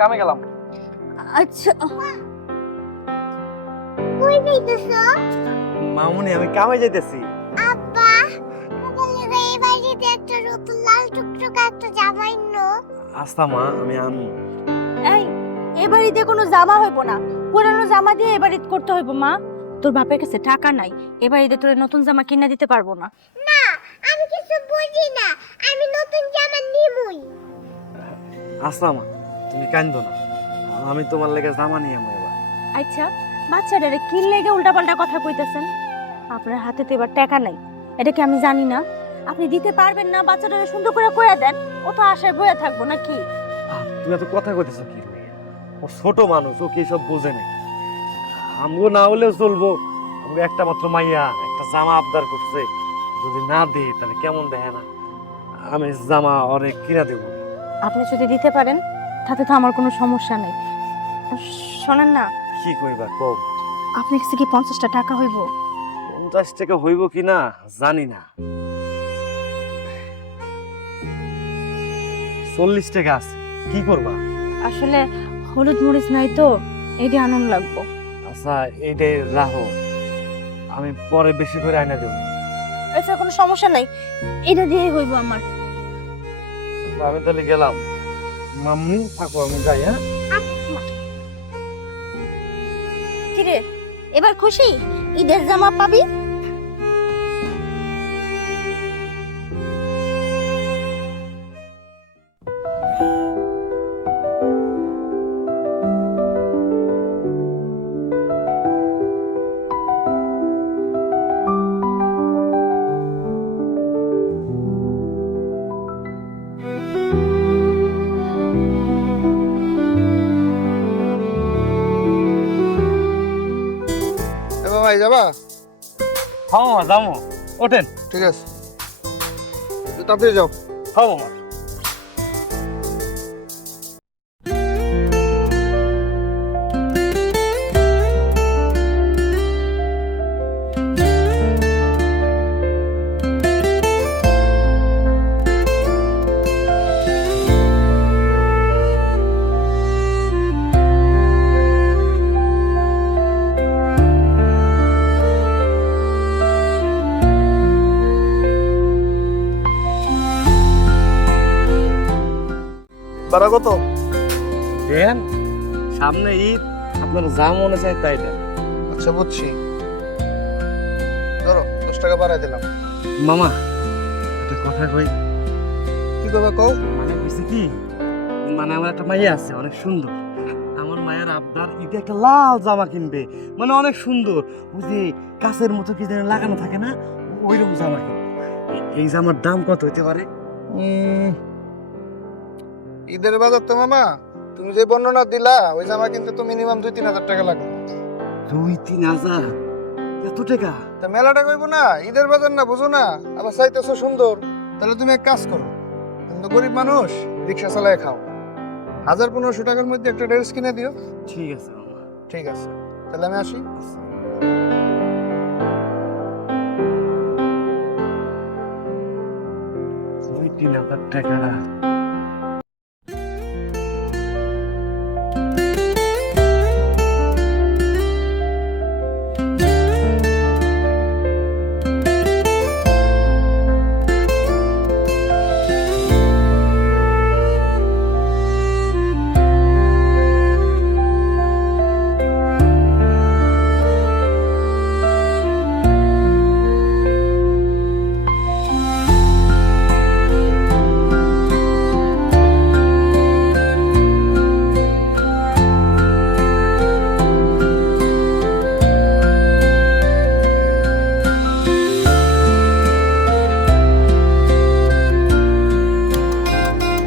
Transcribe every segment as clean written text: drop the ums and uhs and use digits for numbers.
কামে গেলাম। আচ্ছা কই যাইতেছো? মামুনি আমি কামে যাইতেছি। আব্বা আমাদের এই বাড়িতে একটা নতুন লাল টুকটুকা একটা জামা আইনো। আস্তা মা আমি আনু। এই এ বাড়িতে কোনো জামা হইব না, পুরানো জামা দিয়ে এ বাড়িতে করতে হইব। মা তোর বাপের কাছে টাকা নাই, এ বাড়িতে তোর নতুন জামা কিনে দিতে পারবো না। না আমি কিছু বুঝি না, আমি নতুন জামা নিমুই। আস্তা মা তুমি কান্দো না, আমি তোমার লেগে জামা নিয়ে আমু এবার। আচ্ছা বাচ্চাটারে কি লেগে উল্টাপাল্টা কথা কইতেছেন? আপনার হাতে তো এবার টাকা নাই, এটা কি আমি জানি না? আপনি দিতে পারবেন না, বাচ্চাটারে সুন্দর করে কইয়া দেন, ও তো আশায় বয়ে থাকবো নাকি? তুমি এত কথা কইতেছো কি? ও ছোট মানুষ, ও কি সব বোঝে না। আমগো না হলেও চলবো, আমগো একটা মাত্র মাইয়া, একটা জামা আবদার করছে, যদি না দিই তাহলে কেমন দেখে না। আমি জামা অনেক কিনা দেবো। আপনি যদি দিতে পারেন তাতে তো আমার কোনো সমস্যা নেই। শোনেন না, কি কইবা কও? আপনার কাছে কি 50টা টাকা হইব? 50 টাকা হইব কিনা জানি না, 40 টাকা আছে, কি করবা? আসলে হলুদ মরিচ নাই তো, এইটা আনন্দ লাগবো। আচ্ছা এইটাই রাখো, আমি পরে বেশি করে আইনা দেবো। আচ্ছা কোনো সমস্যা নাই, এটা দিয়েই হইব আমার। আমি তাহলে গেলাম। মাম্মি থাকো, আমি যাই। হ্যাঁ কিরে এবার খুশি? ঈদের জামা পাবি? ভাই যাবা? হ্যাঁ মামা যাবো, ওঠেন। ঠিক আছে, তাড়াতাড়ি যাও। হ্যাঁ মামা। ভাড়া কত? দেন সামনে ঈদ, আপনার যা মনে চায় তাই দেন। আচ্ছা বুঝছি, ধরো 10 টাকা বাড়াই দিলাম। মামা একটা কথা কই। কি করবে কও? মানে কইছে কি, মানে আমার একটা মাইয়া আছে অনেক সুন্দর, আমার মায়ের আবদার ঈদে একটা লাল জামা কিনবে, মানে অনেক সুন্দর, ওই যে কাছের মতো কি যেন লাগানো থাকে না, ওইরকম জামা কিনবে। এই জামার দাম কত হইতে পারে? ঈদের বাজার তো মামা, তুমি যে বর্ণনা দিলা ওই জামা কিন্তু তো মিনিমাম 2-3 হাজার টাকা লাগবে। 2-3 হাজার? এত টাকা? তা মেলাটা কইব না, ঈদের বাজার না, বুঝো না? আবার চাইতেছো সুন্দর, তাহলে তুমি এক কাজ করো, তুমি তো গরিব মানুষ, রিক্সা চালায় খাও, 1000-1500 টাকার মধ্যে একটা ড্রেস কিনে দিও। ঠিক আছে মামা। ঠিক আছে, তাহলে আমি আসি। 2-3 হাজার টাকা?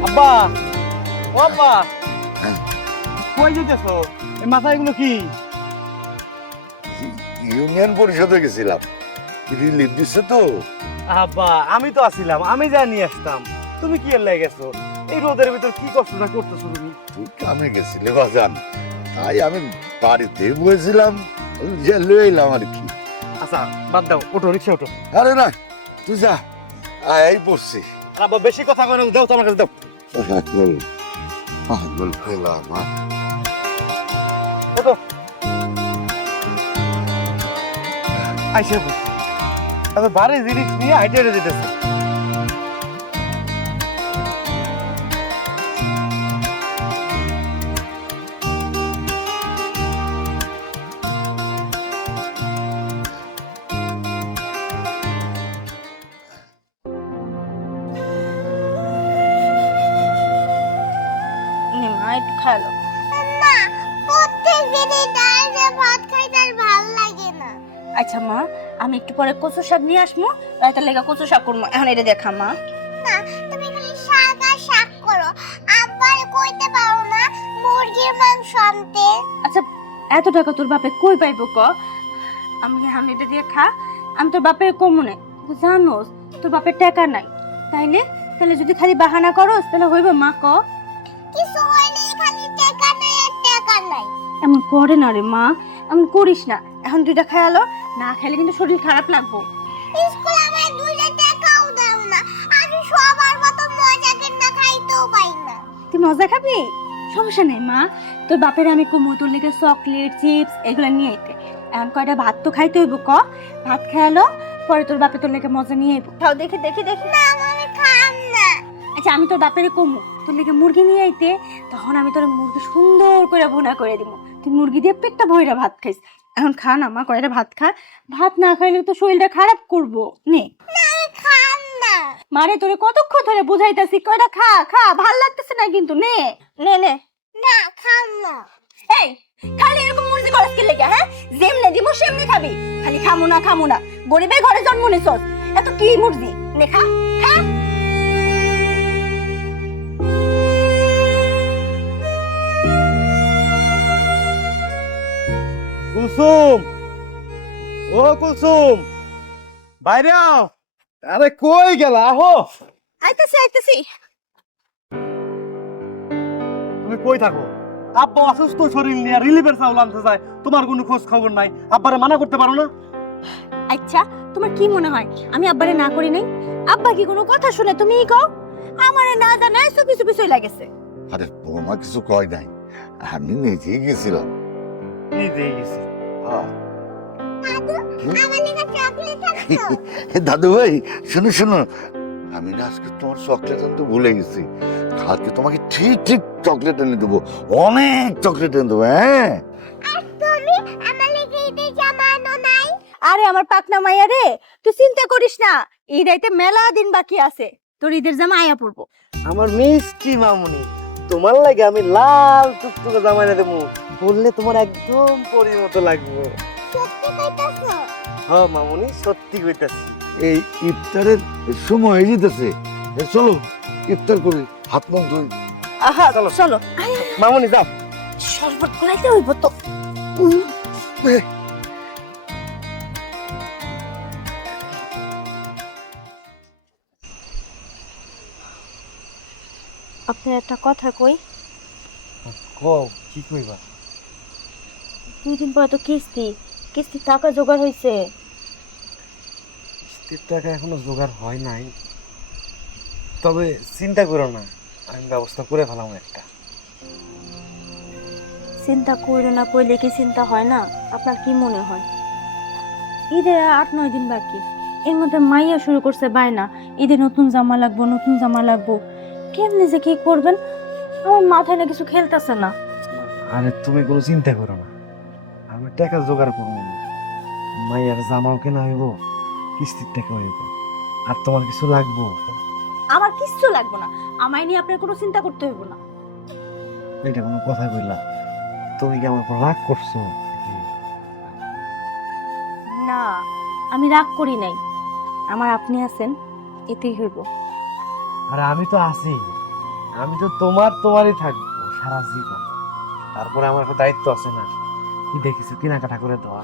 আব্বা, ও আব্বা, কই যাইতেছো? এই মাথায় এগুলো কি? ইউনিয়ন পরিষদে গেছিলাম, রিলিফ দিচ্ছে তো। আব্বা আমি তো আছিলাম, আমি যা নিয়ে আসতাম, তুমি কি এর লাগে গেছো? এই রোদের ভিতর কি কষ্টটা করতেছো তুমি? তুই কামে গেছিলে বাজান, তাই আমি বাড়িতে বসেছিলাম, যে লয়ে এলাম আর কি। আচ্ছা বাদ দাও, ওঠো, রিক্সা ওঠো। আরে না, তুই যা, এই বসছি। আব্বা বেশি কথা কই না, দাও তো আমার কাছে দাও। পাগল খেলাম আইসে তবে ভারী জিনিস নিয়ে হাইটে হেঁটে যেতেছে। নে মা একটু খাইলো। না, প্রত্যেক দিনই ডাল দিয়ে ভাত খাইতে আর ভাল লাগে না। আচ্ছা মা, আমি একটু পরে কচু শাক নিয়ে আসবো, রাতের লেগে কচু শাক করবো। এখন এটা দেখা মা। না, তুমি খালি শাক আর শাক করো। আব্বারে কইতে পারো না মুরগির মাংস আনতে? আচ্ছা এত টাকা তোর বাপে কই পাইবো ক? আমি এটা দিয়ে খা। আমি তোর বাপের কমনে জানোস তোর বাপের টাকা নাই, তাইলে যদি খালি বাহানা করস তাহলে হইব মা ক? কিছু হয়নি, খালি টাকা নাই আর টাকা নাই। এমন করে না রে মা, এমন করিস না। এখন দুইটা খায়ালো, না খাইলে কিন্তু শরীর খারাপ লাগবো। স্কুল আমার দুইটা টাকাও দাও না। আমি সবার মতো মজা করে খাইতেও পাই না। তুই মজা খাবি? সমস্যা নেই মা, তোর বাপের আমি কমো, তোর লেগে চকলেট চিপস এগুলো নিয়ে আইতে। এখন কয়টা ভাত তো খাইতে হইব ক? ভাত খায়ালো, পরে তোর বাপে তোর লেগে মজা নিয়ে আইব। খাও দেখি দেখি দেখি। না, আমি খাম না। আচ্ছা আমি তোর বাপের কমু, তোর লেগে মুরগি নিয়ে আইতে, তখন আমি তোর মুরগি সুন্দর করে ভুনা করে দিব। তুই মুরগি দিয়ে পেটটা ভইরা ভাত খাইস। এখন খা না মা, কয়টা ভাত খা। ভাত না খাইলে তো শরীরটা খারাপ করবো। নে না, আমি খাম না। মারে তোরে কতক্ষণ ধরে বুঝাইতাছি, কয়টা খা খা, ভাল লাগতেছে না কিন্তু। নে নে নে। না, খাম না। এই খালি এরকম মুরগি করস কি লেগে? হ্যাঁ, যেমনে দিব সেমনে খাবি। খালি খামু না, গরিবের ঘরে জন্ম নিছস, এত কি মুরগি? নে খা খা। কুলসুম, ও কুলসুম, বাইরে আও। আরে কই গেলা? আহো। আইতাছি। তুমি কই থাকো? আব্বা অসুস্থ শরীর নিয়ে রিলিফের চাউল আনতে যায়, তোমার কোনো খোঁজ খবর নাই। আব্বারে মানা করতে পারো না? আচ্ছা তোমার কি মনে হয় আমি আব্বারে না করি নাই? আব্বা কি কোনো কথা শুনে তুমিই কও? আমারে না জানায় চুপি চুপি চলে গেছে। আরে বৌমা কিছু কয় নাই, আমি নিজেই গেছিলাম। কি দিয়ে গেছি? দাদু, আমার লেগে চকলেট আনছো? দাদু ভাই শুনো শুনো, আমি না আজকে তোমার চকলেট আনতে ভুলে গেছি। কালকে তোমাকে ঠিক ঠিক চকলেট এনে দেবো, অনেক চকলেট এনে দেবো। হ্যাঁ আর তুমি আমার লেগে ঈদের জামা আনো নাই? আরে আমার পাকনা মাইয়া রে, তুই চিন্তা করিস না, ঈদ আইতে মেলা দিন বাকি আছে, তোর ঈদের জামা আয়া পড়বো। আমার মিষ্টি মামুনি, তোমার লাগে আমি লাল টুকটুকে জামা এনে দেবো, বললে তোমার একদম পরীর মতো লাগবে। সত্যি কইতাছো? হ্যাঁ মামুনি, সত্যি কইতাছি। এই ইফতারের সময় হয়ে যেতেছে, চলো ইফতার করি, হাত মুখ ধুই। আহা চলো। চলো। মামুনি যাও। শরবত করাইতে হইব তো। আপনার একটা কথা কই। কও, কি কইবা? 2 দিন পরে তো কিস্তির টাকা জোগাড় হয়েছে। কিস্তির টাকা এখনো জোগাড় হয় নাই, তবে চিন্তা করো না, আমি ব্যবস্থা করে ফেলাম একটা। চিন্তা করলে না কইলে কি চিন্তা হয় না? আপনার কি মনে হয়? ঈদের 8-9 দিন বাকি, এর মধ্যে মাইয়া শুরু করছে বায়না, ঈদে নতুন জামা লাগবো। কেমনে যে কি করবেন আমার মাথায় না কিছু খেলতেছে না। আরে তুমি কোনো চিন্তা করো না, আমি টাকা জোগাড় করবো। মাইয়ার জামাও কেনা হইব, কিস্তির টাকা হইব, আর তোমার কিছু লাগবো? আমার কিচ্ছু লাগবে না, আমায় নিয়ে আপনার কোনো চিন্তা করতে হইব না। এটা কোনো কথা কইলা? তুমি কি আমার উপর রাগ করছো? না, আমি রাগ করি নাই, আমার আপনি আছেন এতেই হইব। আরে আমি তো আছি, আমি তো তোমারই থাকবো সারা জীবন। তারপরে আমার একটা দায়িত্ব আছে না, কি দেখেছো কেনাকাটা করে দেওয়া,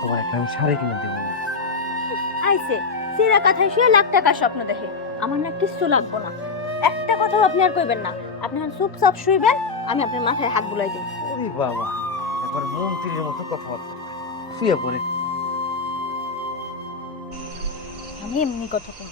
তোমার একটা আমি শাড়ি কিনে দেবো। আইছে সিরা কথায় শুয়ে লাখ টাকা স্বপ্ন দেখে, আমার না কিচ্ছু লাগবো না। একটা কথাও আপনি আর কইবেন না, আপনি চুপচাপ শুইবেন, আমি আপনার মাথায় হাত বুলাই দিই। ওরে বাবা, একবার মন্ত্রীর মতো কথাবার্তা, শুয়ে পড়ে। আমি এমনি কথা কই।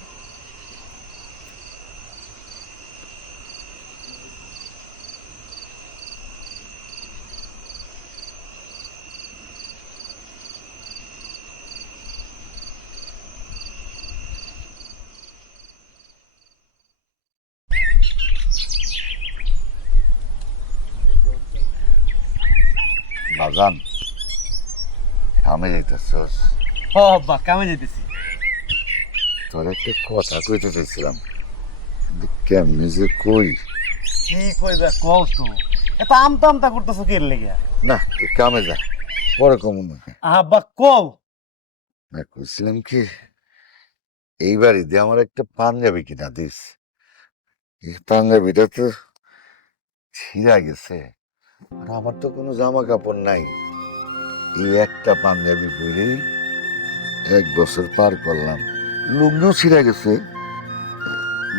বাজান কামে যাইতেছস? ও আব্বা কামে যেতেছি। তোর একটা কথা কইতে চাইছিলাম, কিন্তু কেমনি যে কই। কি কইবা কও তো, এত আমতা আমতা করতেছো কি এর লেগে? না তুই কামে যা, পরে কমন না। আব্বা কও। না কইছিলাম কি, এই বাড়িতে আমার একটা পাঞ্জাবি কিনা দিস। এই পাঞ্জাবিটা তো ছিঁড়া গেছে, আর আমার তো কোনো জামা কাপড় নাই। এই একটা পাঞ্জাবি পরেই 1 বছর পার করলাম। লুঙ্গিও ছিঁড়া গেছে,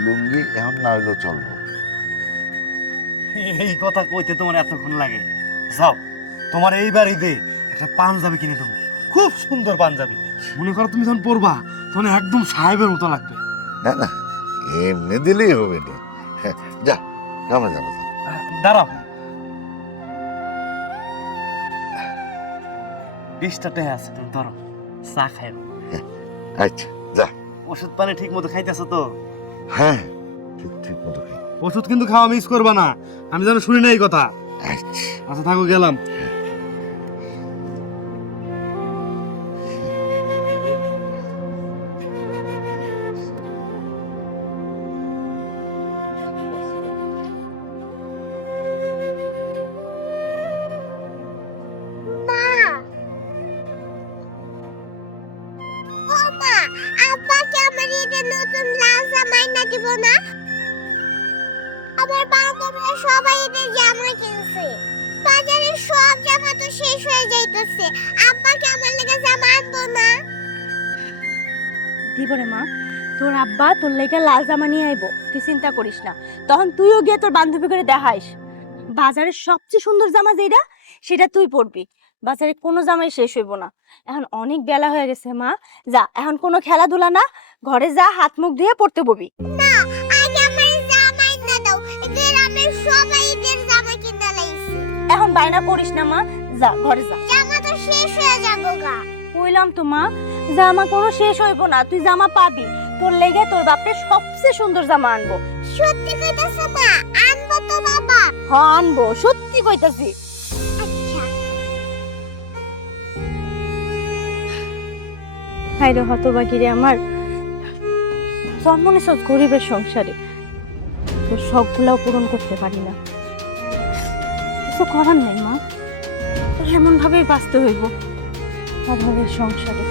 লুঙ্গি এখন না হইলেও চলবো। এই কথা কইতে তোমার এতক্ষণ লাগে? যাও, তোমার এই বাড়িতে একটা পাঞ্জাবি কিনে দেবো, খুব সুন্দর পাঞ্জাবি। মনে করো তুমি যখন পরবা তখন একদম সাহেবের মতো লাগবে। না না, এমনি দিলেই হবে না। হ্যাঁ, যা কামে যাবো। দাঁড়াও, 20টা টাকা আছে, তুমি ধরো, চা খাইব। আচ্ছা যা। ওষুধ পানি ঠিক মতো খাইতেছো তো? হ্যাঁ ঠিক ঠিক মতো খাই। ওষুধ কিন্তু খাওয়া মিস করবা না, আমি যেন শুনি না এই কথা। আচ্ছা আচ্ছা থাকো, গেলাম। মা, ও মা, আব্বাকে আমার ঈদের নতুন লাল জামা এনে দিব না? আমার বান্ধবীরা সবাই ঈদের জামা কিনছে, বাজারের সব জামা তো শেষ হয়ে যাইতেছে। আব্বাকে আমার লেগে জামা আনবো না? দিব রে মা, তোর আব্বা তোর লেগে লাল জামা নিয়ে আইবো, তুই চিন্তা করিস না। তখন তুইও গিয়ে তোর বান্ধবী করে দেখাইস বাজারের সবচেয়ে সুন্দর জামা যেটা সেটা তুই পরবি। বাজারে কোনো জামাই শেষ হইব না। এখন অনেক বেলা হয়ে গেছে মা, যা এখন কোনো খেলাধুলা না, ঘরে যা, হাত মুখ ধুয়ে পড়তে ববি। না, আগে আমার জামা এনে দাও, গ্রামের সবাই ঈদের জামা কিনে লাইছে। এখন বায়না করিস না মা, যা ঘরে যা। জামা তো শেষ হয়ে যাবো গা। কইলাম তো মা, জামা কোনো শেষ হইব না, তুই জামা পাবি। তোর লেগে তোর বাপের সবচেয়ে সুন্দর জামা আনবো। সত্যি কইতাছো মা? আনবো তো বাবা। হ্যাঁ আনবো, সত্যি কইতাছি। আচ্ছা। হাই রে হতভাগী রে আমার, জন্ম নিছস গরিবের সংসারে, তোর শখগুলাও পূরণ করতে পারি না। কিছু করার নাই মা, তোর এমন ভাবেই বাঁচতে হইব অভাবের সংসারে।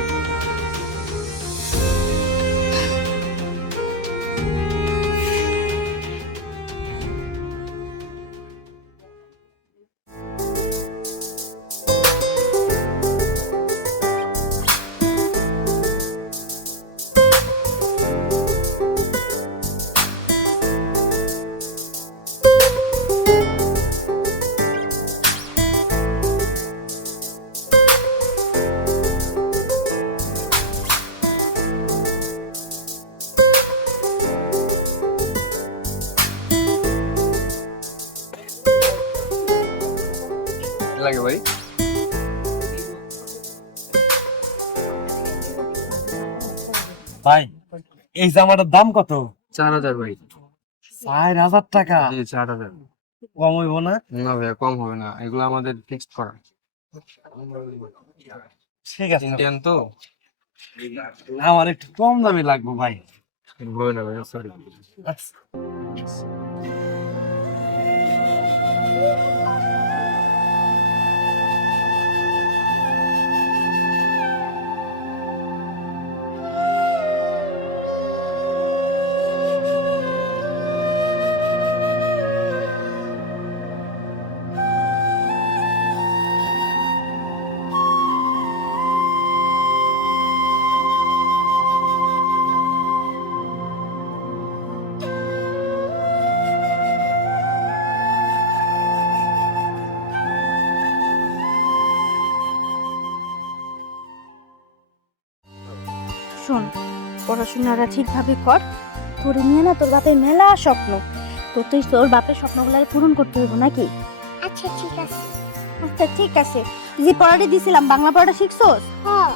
লাগে ভাই? ভাই, এই জামাটার দাম কত? 4000 ভাই। 4000 টাকা? জি 4000। কম হইব না? না ভাইয়া কম হবে না, এগুলো আমাদের ফিক্সড করা। ঠিক আছে, ইন্ডিয়ান তো আমার একটু কম দামে লাগবে ভাই। হবে না ভাইয়া, সরি। শোন, পড়াশোনাটা ঠিকভাবে কর, করে নিয়ে না তোর বাপের মেলা স্বপ্ন, তো তুই তোর বাপের স্বপ্নগুলো পূরণ করতে হইব নাকি? আচ্ছা ঠিক আছে। আচ্ছা ঠিক আছে। যে পড়াটা দিছিলাম বাংলা পড়াটা শিখছোস? হ্যাঁ।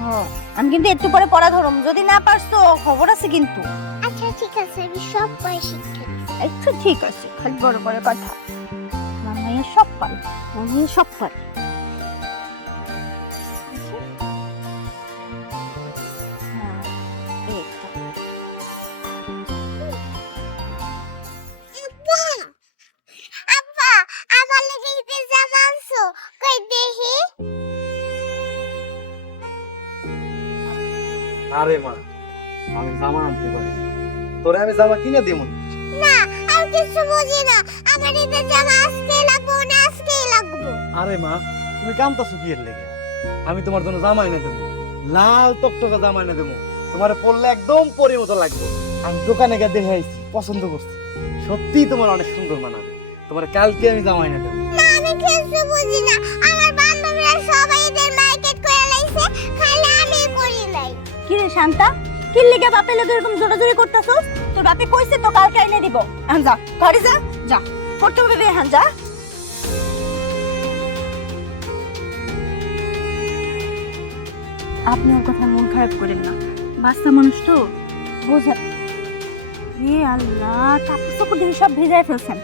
হ্যাঁ, আমি কিন্তু একটু পরে পড়া ধরম, যদি না পারছো খবর আছে কিন্তু। আচ্ছা ঠিক আছে, আমি সব পড়া শিখতে। আচ্ছা ঠিক আছে, খালি বড় বড় কথা। মামাইয়া সব পারে, মাইয়ে সব পারে। হ্যাঁ, এই তো। আব্বা, আমার লাগি ঈদের জামা আনছো, কই দেখি। আরে মা, আমি জামা আনতে পারি, তোরে আমি জামা কিনে দিব। না, আমি কিছু বুঝি না। আমার ঈদের জামা আজকেই লাগবো না আজকেই লাগবো। আরে মা, তুমি কামতাছো কি এর লেগে? আমি তোমার জন্য জামা এনে দেবো, লাল টকটকা জামা এনে দেবো, তোমার পরলে একদম পরি মতো লাগবে। আমি দোকানে গিয়ে দেখে আইছি, পছন্দ করছি, সত্যি তোমার অনেক সুন্দর মানাবে। তোমার কালকে আমি জামা এনে দেবো। না, আমি কিছু বুঝি না। আমার বান্ধবীরা সবাই ঈদের মার্কেট করে লাইছে, খালি আমি করি নাই। কি রে শান্তা, কি লিগে বাপে লোক এরকম জোরাজোরি করতেছস? তোর বাপে কইছে তো কালকে এনে দিব। আন যা, ঘরে যা, যা পড়তে হবে রে, হান যা। আপনি ওর কথা মন খারাপ করেন না, বাচ্চা মানুষ তো, বোঝা। এ আল্লাহ, কাপড় চোপড় দিয়ে সব ভেজায় ফেলছেন।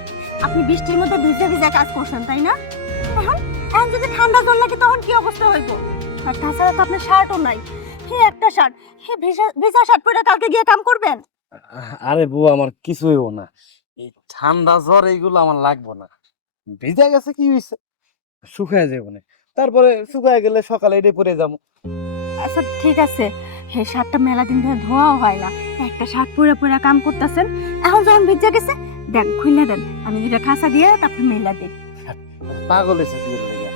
আপনি বৃষ্টির মধ্যে ভিজে ভিজে কাজ করছেন, তাই না? এখন এখন যদি ঠান্ডা জল লাগে তখন কি অবস্থা হইব? আর তাছাড়া তো আপনার শার্টও নাই। হে একটা শার্ট, হে ভেজা ভেজা শার্ট পরে কালকে গিয়ে কাম করবেন? আরে বউ, আমার কিছু হইব না, এই ঠান্ডা জ্বর এইগুলো আমার লাগবে না। ভিজা গেছে কি হয়েছে, শুকায় যাবো না, তারপরে শুকায় গেলে সকালে এটাই পরে যাবো। আচ্ছা ঠিক আছে, হে শার্টটা মেলা দিন ধরে ধোয়াও হয় না, একটা শার্ট পরে পরে কাম করতেছেন, এখন যখন ভিজা গেছে দেন, খুলে দেন, আমি দুটা খাসা দিয়ে তারপরে মেলা দিই। পাগল হয়েছে তুমি লেগে।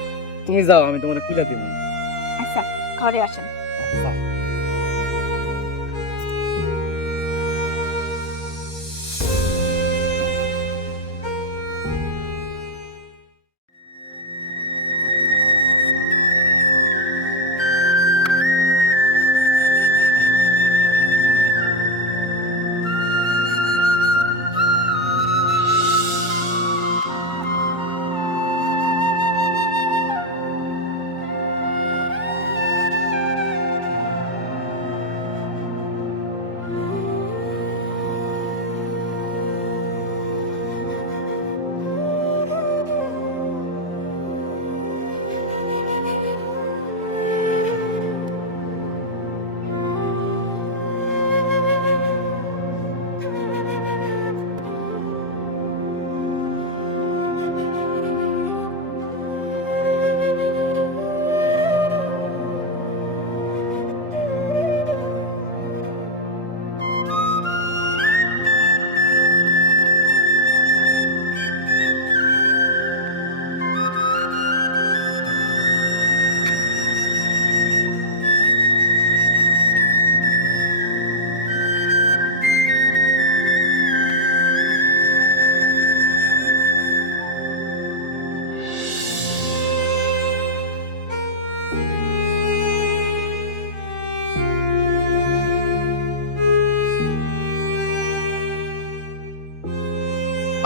তুমি যাও, আমি তোমার খুলে দিব। আচ্ছা, ঘরে আসেন।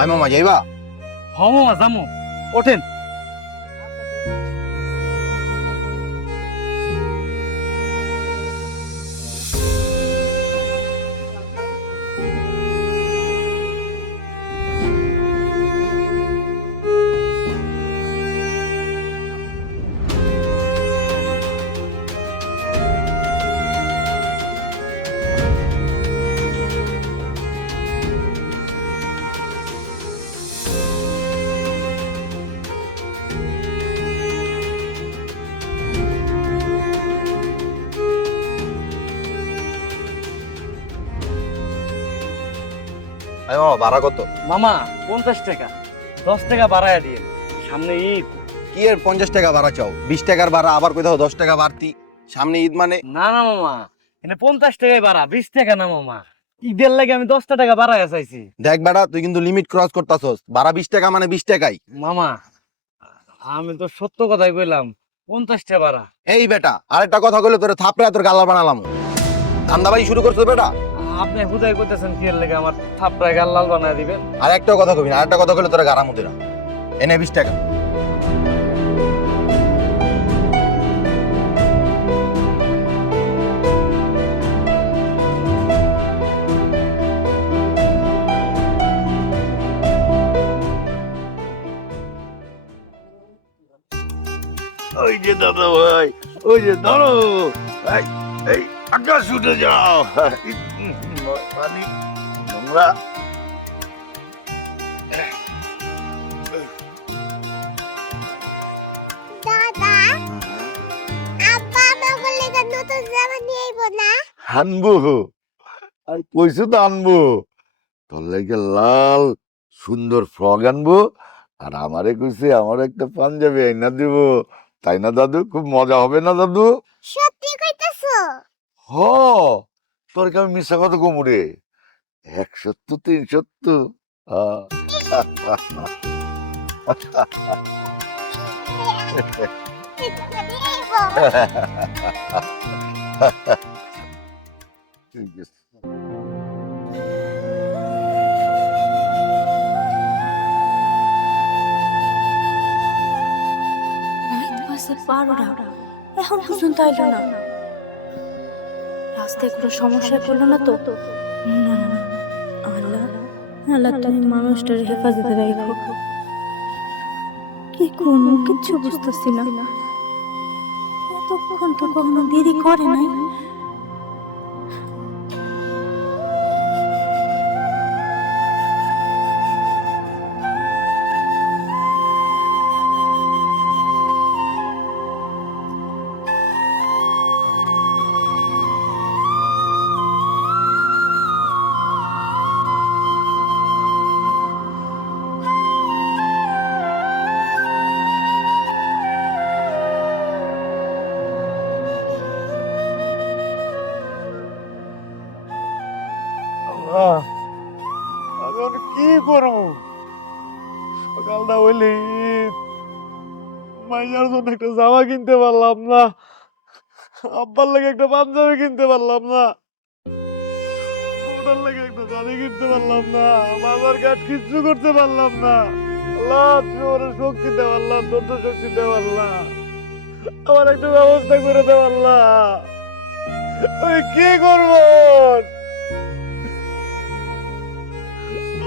আই মামা যাইবা? হমো জামো, ওঠেন। আই মামা ভাড়া কত? মামা 50 টাকা, 10 টাকা বাড়ায় দিয়ে, সামনে ঈদ। কি এর 50 টাকা ভাড়া চাও? 20 টাকার ভাড়া, আবার কোথাও 10 টাকা বাড়তি। সামনে ঈদ মানে? না না মামা, এখানে 50 টাকায় বাড়া, 20 টাকা না মামা। ঈদের লাগে আমি 10 টাকা বাড়ায় চাইছি। দেখ বেটা, তুই কিন্তু লিমিট ক্রস করতাছস। ভাড়া 20 টাকা মানে 20 টাকাই। মামা, আমি তো সত্য কথাই কইলাম, 50 টাকা বাড়া। এই বেটা, আরেকটা কথা কইলে তোরে থাপড়ে তোর গালা বানালাম। ধান্দাবাজি শুরু করছিস বেটা? আপনি হুদাই করতেছেন কি এর লাগে আমার থাপড়ায় গাল লাল বানায় দিবেন? আর একটা কথা কবি না, আরেকটা কথা কইলে তোরে গারা মুদিরা। এনে 20 টাকা। যে দাদা ভাই, ওই যে ধরো, এই এই আকাশ উঠে যাও, পানি নোংরা। দাদা আব্বা আমাকে লেগে নতুন জামা নিয়ে আইবো না? আনবো, আর কইছো তো আনবো। তোর লাগে লাল সুন্দর ফ্রক আনবো, আর আমারে কইছে আমার একটা পাঞ্জাবি আইনা দিব, তাই না দাদু? খুব মজা হবে না দাদু? সত্যি কইতাছো? হ, তোর কি আমি মিশা কথা কমু রে? 170 370। নিয়ে আইবো। ঠিক আছে। এখন পর্যন্ত আইলো না। রাস্তায় কোনো সমস্যায় পড়লো না তো? না না না। আল্লাহ আল্লাহ, তুমি মানুষটার হেফাজতে রাখো। কি করবো কিচ্ছু বুঝতেছি না। এতক্ষণ তো কখনো দেরি করে নাই। আল্লাহ, আমি এখন কি করবো? সকালটা হইলে ঈদ, মাইয়ার জন্য একটা জামা কিনতে পারলাম না, আব্বার লাগে একটা পাঞ্জাবি কিনতে পারলাম না, ওটার লাগে একটা শাড়ি কিনতে পারলাম না, বাজার ঘাট কিচ্ছু করতে পারলাম না। আল্লাহ, তুমি আমার শক্তি দে আল্লাহ, ধৈর্য শক্তি দে আল্লাহ, আমার একটা ব্যবস্থা করে দে আল্লাহ। আমি কি করবো?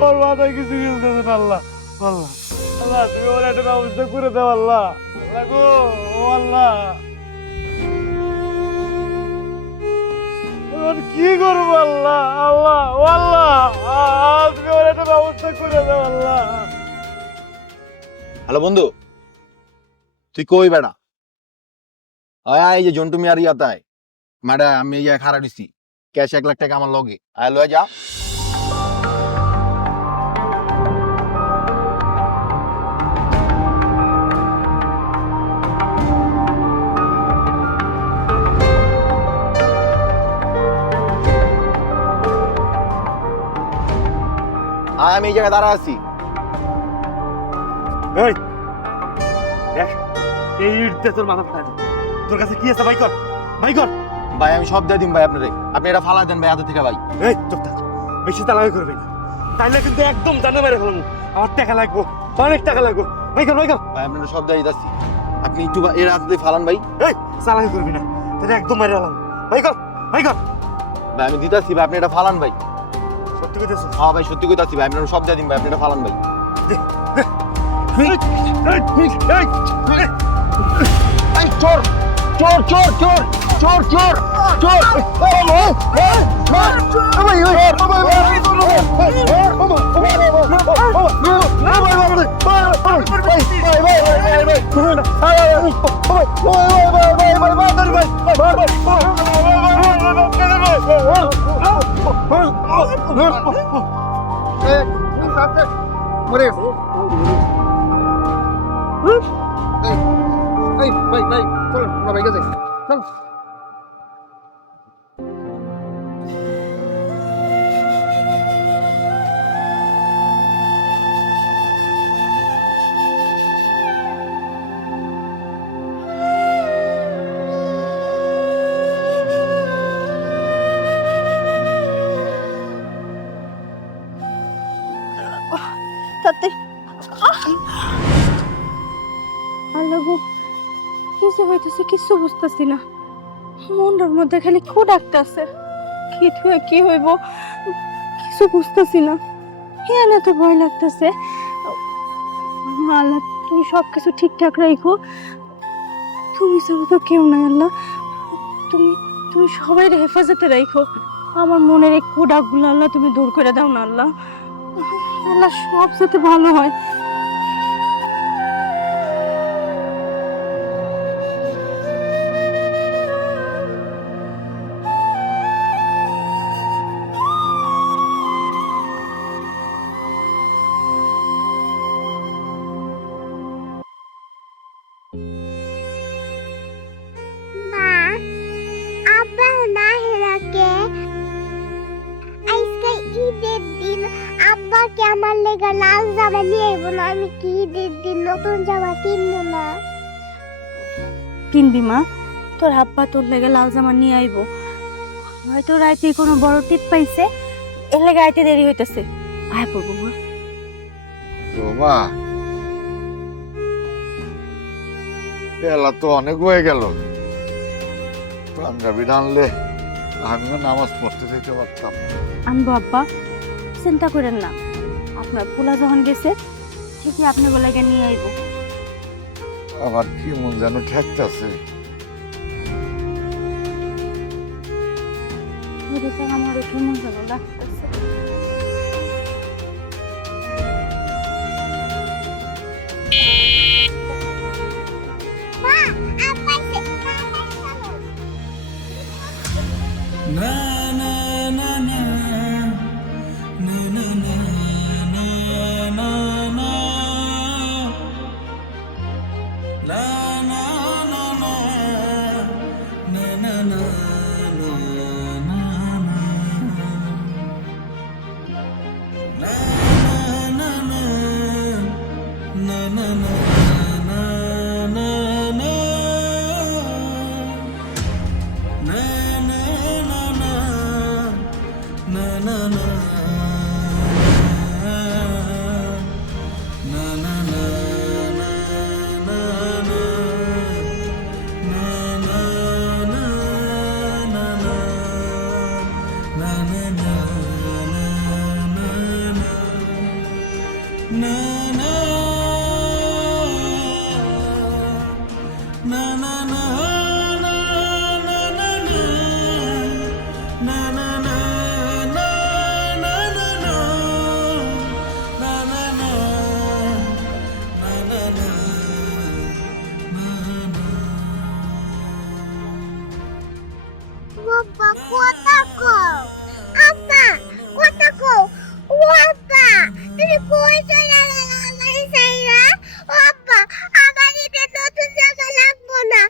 ওর মাথায় কিছু গেলতেছে না আল্লাহ। আল্লাহ আল্লাহ, তুমি ওর একটা ব্যবস্থা করে দাও আল্লাহ। আল্লাহ গো, ও আল্লাহ, এখন কি করবো আল্লাহ? আল্লাহ ও আল্লাহ, তুমি ওর একটা ব্যবস্থা করে দাও আল্লাহ। হ্যালো বন্ধু, তুই কই বেড়া? আয় আয়, এই যে জন্টু মিয়ার ইয়াতায় ম্যাডা, আমি এই খারা দিছি, ক্যাশ 1 লাখ টাকা আমার লগে, আয় লয়ে যা। আয়, আমি এই জায়গায় দাঁড়া আছি। এই দেখ, এই ইটতে তোর মাথা ফাটা দিবে। তোর কাছে কি আছে? ভাই কর, ভাই কর। ভাই আমি সব দিয়ে দিম ভাই আপনারে, আপনি এটা ফালা দেন ভাই হাতে থেকে ভাই। এই চুপ থাক, বেশি তালামি করবি না, তাইলে কিন্তু একদম জানে মেরে ফেলবো। আমার টাকা লাগবো, অনেক টাকা লাগবো। ভাই কর, ভাই কর। ভাই আপনারা সব দিয়ে দিচ্ছি, আপনি একটু এর হাতে দিয়ে ফালান ভাই। এই চালামি করবি না, তাহলে একদম মেরে ফেলাম। ভাই কর, ভাই কর। ভাই আমি দিতাছি ভাই, আপনি এটা ফালান ভাই। সত্যি কইতেছ? হ্যাঁ ভাই সত্যি কইতাছি ভাই, আপনারা সব দিয়ে দিন ভাই, আপনি এটা ফালান ভাই। এই চোর চোর চোর চোর চোর চোর চোর, মরে গেছে। এই ভাই ভাই চলো, আমরা বাইকে যাই, চল। তাতে আল্লাহ গো, কিছু হইতেছে, কিছু বুঝতেছি না। মনটার মধ্যে খালি খু ডাকতেছে, কি থুয়ে কি হইব কিছু বুঝতেছি না। এখানে তো ভয় লাগতেছে। আল্লাহ তুমি সবকিছু ঠিকঠাক রাখো, তুমি ছাড়া তো কেউ নাই আল্লাহ। তুমি তুমি সবাই হেফাজতে রাখো। আমার মনের এই কোডাগুলো আল্লাহ তুমি দূর করে দাও না আল্লাহ। আল্লাহ সব সাথে ভালো হয়। মা, আব্বা না হেরাকে আজকে ঈদের দিন আব্বাকে আমার লেগে লাল জামা নিয়ে আইব না। আমি কি ঈদের দিন নতুন জামা কিনবো না? কিনবি মা, তোর আব্বা তোর লেগে লাল জামা নিয়ে আইবো। হয়তো রাইতে কোনো বড় টিপ পাইছে, এর লেগে আইতে দেরি হইতেছে। আয় পড়বো মা। মা বেলা তো অনেক হয়ে গেল, পাঞ্জাবি আনলে আমিও নামাজ পড়তে যেতে পারতাম। আনবো আব্বা, চিন্তা করেন না। আপনার পোলা যখন গেছে ঠিকই আপনার লেগে নিয়ে আইবো। আমার কি মন যেন ঠেকতেছে। আমার কেমন যেন লাগতেছে। মা, আব্বা এসে তাড়াতাড়ি চলো। আব্বা কথা কও। আব্বা কথা কও। ও আব্বা, তুমি কই চলে গেল আমার সাইরা? ও আব্বা, আমার ঈদের নতুন জামা লাগবো না।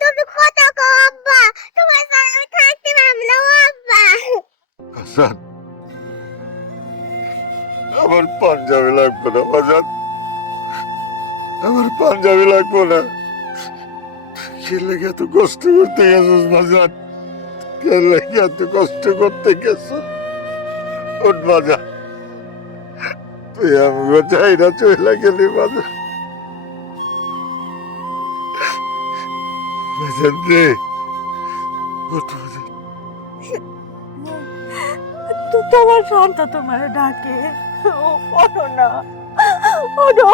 তুমি কথা কও আব্বা, তোমার ছাড়া আমি থাকতে পারবো না। ও আব্বা, হাসান, আমার পাঞ্জাবি লাগবে না বাজান, আমার পাঞ্জাবি লাগবে না। কে লেগে এত কষ্ট করতে গেছিস বাজান? কে লেগে এত কষ্ট করতে গেছিস? ওঠ বাজান, তুই আমাকে চাই না চলে গেলি বাজান। বাজান রে, ওঠ বাজান। তোমার শান্ত তোমার ডাকে। ওঠো না, ওঠো।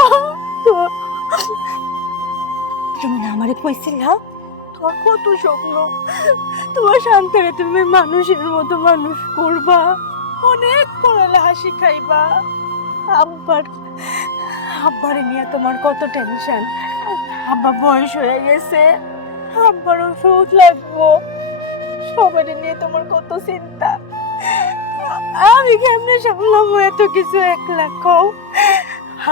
তুমি না আমারে কইছিলা তোর কত স্বপ্ন, তোমার শান্তরে তুমি মানুষের মতো মানুষ করবা, অনেক পড়ালেখা শিখাইবা। আব্বারে নিয়ে তোমার কত টেনশন। আব্বা বয়স হয়ে গেছে, আব্বার ওষুধ লাগবো, সবাই নিয়ে তোমার কত চিন্তা। আমি কেমনে সামলাবো এত কিছু একলা? কও,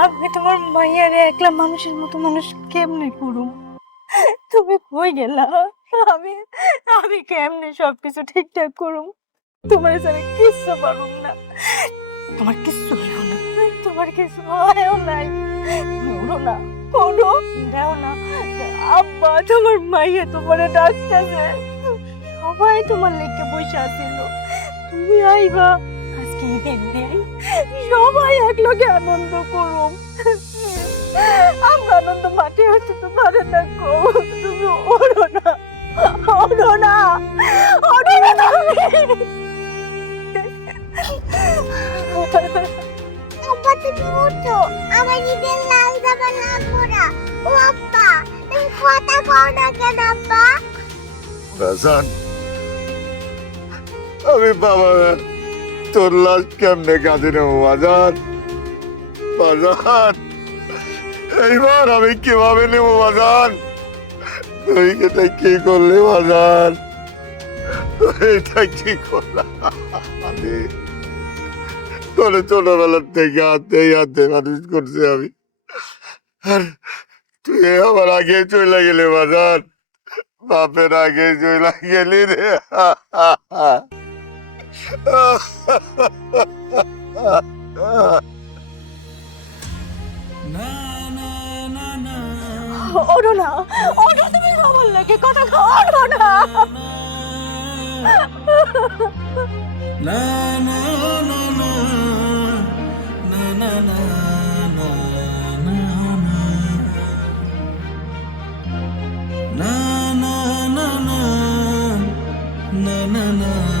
আমি তোমার মাইয়ারে একলা মানুষের মতো মানুষ কেমনে করুম? তুমি কই গেলা? আমি আমি কেমনে সবকিছু ঠিকঠাক করুম? তোমার ছাড়া কিচ্ছু পারুম না। তোমার কিচ্ছু হইও না, তোমার কিছু হয়ও নাই। ওঠো না, ওঠো, দেও না। আব্বা, তোমার মাইয়া তোমারে ডাকতেছে। সবাই তোমার লেগে বসে আছিল, তুমি আইবা। আজকে ঈদের দিন, সবাই একলগে আনন্দ করুম। আমরা আনন্দ মাঠে হতে তো পারে না। গো, তুমি ওঠো না, ওঠো না, ওঠো না তুমি। আব্বা তুমি উঠো, আমার ঈদের লাল জামা লাগবো না। ও আব্বা, তুমি কথা কও না কেন আব্বা? বাজান, আমি বাবা তোর লাশ কেমনে কাঁদে নেব বাজান? বাজান, এইবার আমি কিভাবে নেব বাজান? তুই এটা কি করলে বাজান? তুই এটা কি করলাম? আমি তোরে ছোটবেলার থেকে হাতে হাতে মানুষ করছি আমি, আর তুই আমার আগে চলে গেলে বাজান, বাপের আগে চলে গেলি রে। ওঠো না, ওঠো, তুমি আমার লাগে কথা কও, ওঠো না। na na na